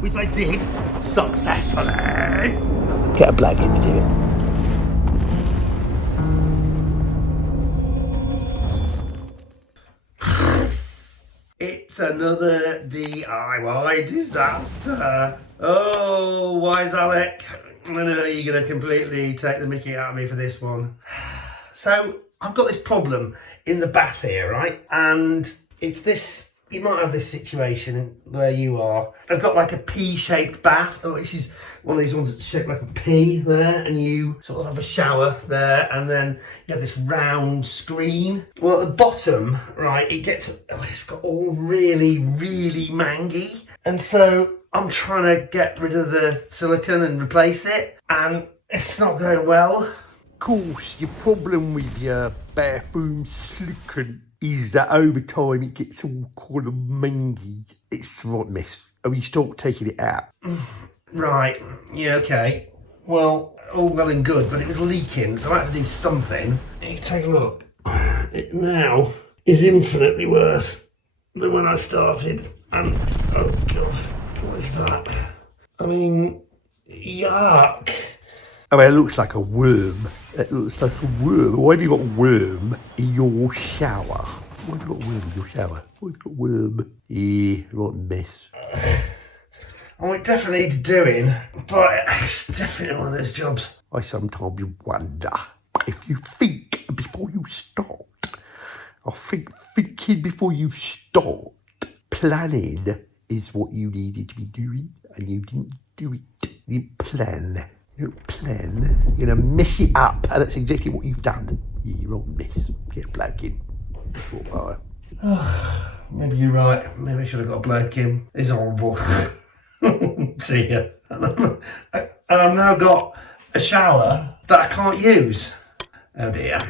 which I did successfully. Get a bloke in to do it. It's another DIY disaster. Oh, wise Alec. I know you're going to completely take the mickey out of me for this one. So, I've got this problem in the bath here, right? And it's this, you might have this situation where you are. I've got like a P-shaped bath, which is one of these ones that's shaped like a P there, and you sort of have a shower there, and then you have this round screen. Well, at the bottom, right, it's got all really, really mangy. And so I'm trying to get rid of the silicone and replace it, and it's not going well. Of course, your problem with your bathroom silicone is that over time it gets all kind of mangy. It's the right mess. Oh, you start taking it out. Right, yeah, okay. Well and good, but it was leaking, so I had to do something. You take a look. It now is infinitely worse than when I started. And, oh God, what is that? I mean, yuck. I mean, it looks like a worm. It looks like a worm. Why have you got a worm in your shower? Why have you got a worm in your shower? Why have you got a worm? Yeah, right mess. Oh, it definitely needs doing, but it's definitely one of those jobs. I sometimes wonder if you think before you start. I think thinking before you start. Planning is what you needed to be doing, and you didn't do it. You didn't plan. You don't plan. You're going to mess it up, and that's exactly what you've done. You're on mess. Get a bloke in. Maybe you're right. Maybe I should have got a bloke in. It's horrible. Dear. And I've now got a shower that I can't use. Oh dear.